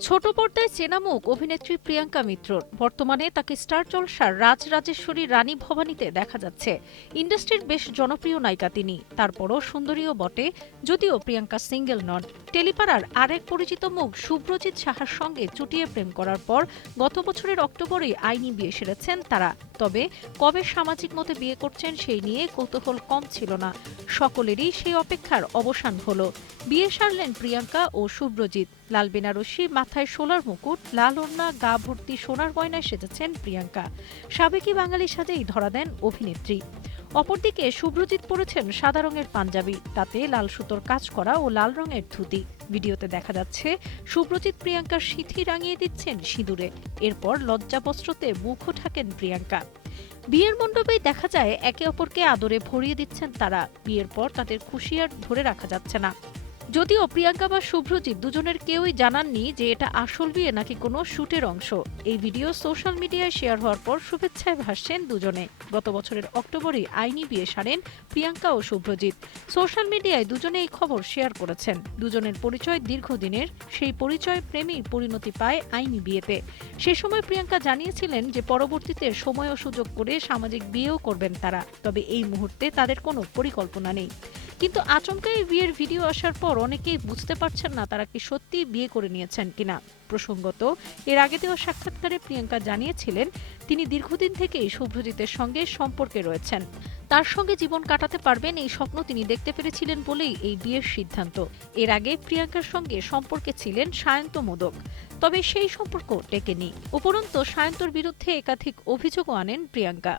ছোট পর্দায় চেনা মুখ অভিনেত্রী প্রিয়াঙ্কা মিত্রর। বর্তমানে তাকে স্টার জলসার রাজ রাজেশ্বরী রানী ভবানীতে দেখা যাচ্ছে। ইন্ডাস্ট্রির বেশ জনপ্রিয় নায়িকা তিনি। তারপরও সুন্দরীও বটে, যদিও প্রিয়াঙ্কা সিঙ্গেল নন। টেলিপাড়ার আরেক পরিচিত মুখ শুভ্রজিৎ সাহার সঙ্গে চুটিয়ে প্রেম করার পর গত বছরের অক্টোবরে আইনি বিয়ে সেরেছেন তারা। তবে কবে সামাজিক মতে বিয়ে করছেন সেই নিয়ে কৌতূহল কম ছিল না। সকলেরই সেই অপেক্ষার অবসান হলো। বিয়ে সারলেন প্রিয়াঙ্কা ও শুভ্রজিৎ লাল বেনারসি মাথায় সোলার মুকুট, লাল ওড়না, গা ভর্তি সোনার গয়নায় সেজেছেন প্রিয়াঙ্কা। সাবেকি বাঙালির সাথেই ধরা দেন অভিনেত্রী। অপরদিকে শুভ্রজিৎ পরেছেন সাদা রঙের পাঞ্জাবি। তাতে লাল সুতোর কাজ করা ও লাল রঙের ধুতি। ভিডিওতে দেখা যাচ্ছে শুভ্রজিৎ প্রিয়াঙ্কার সিঁথি রাঙিয়ে দিচ্ছেন সিঁদুরে। এরপর লজ্জাবস্ত্রতে মুখও ঢাকেন প্রিয়াঙ্কা। বিয়ের মণ্ডপেই দেখা যায়, একে অপরকে আদরে ভরিয়ে দিচ্ছেন তারা। বিয়ের পর তাদের খুশি আর ধরে রাখা যাচ্ছে না। যদিও প্রিয়াঙ্কা বা শুভ্রজিৎ দুজনের কেউই জানাননি যে এটা আসল বিয়ে নাকি কোনো শুটের অংশ। এই ভিডিও সোশ্যাল মিডিয়ায় শেয়ার হওয়ার পর শুভেচ্ছায় ভাসছেন দুজনে। গত বছরের অক্টোবরে আইনি বিয়ে সারেন প্রিয়াঙ্কা ও শুভ্রজিৎ। সোশ্যাল মিডিয়ায় দুজনে এই খবর শেয়ার করেছেন। দুজনের পরিচয় দীর্ঘদিনের, সেই পরিচয় প্রেমেই পরিণতি পায় আইনি বিয়েতে। সে সময় প্রিয়াঙ্কা জানিয়েছিলেন যে পরবর্তীতে সময় ও সুযোগ করে সামাজিক বিয়েও করবেন তারা। তবে এই মুহূর্তে তাদের কোনো পরিকল্পনা নেই। কিন্তু আচমকা এই বিয়ের ভিডিও আসার পর অনেকেই বুঝতে পারছেন না তারা কি সত্যি বিয়ে করে নিয়েছেন কিনা। প্রসঙ্গত, এর আগে দেওয়া সাক্ষাৎকারে প্রিয়াঙ্কা জানিয়েছিলেন, তিনি দীর্ঘদিন থেকেই শুভ্রজিতের সঙ্গে সম্পর্কে রয়েছেন। তার সঙ্গে জীবন কাটাতে পারবেন এই স্বপ্ন তিনি দেখতে পেরেছিলেন বলেই এই বিয়ের সিদ্ধান্ত। এর আগে প্রিয়াঙ্কার সঙ্গে সম্পর্কে ছিলেন সায়ন্ত মোদক, তবে সেই সম্পর্ক টেকেনি। উপরন্তু, সায়ন্তর বিরুদ্ধে একাধিক অভিযোগও আনেন প্রিয়াঙ্কা।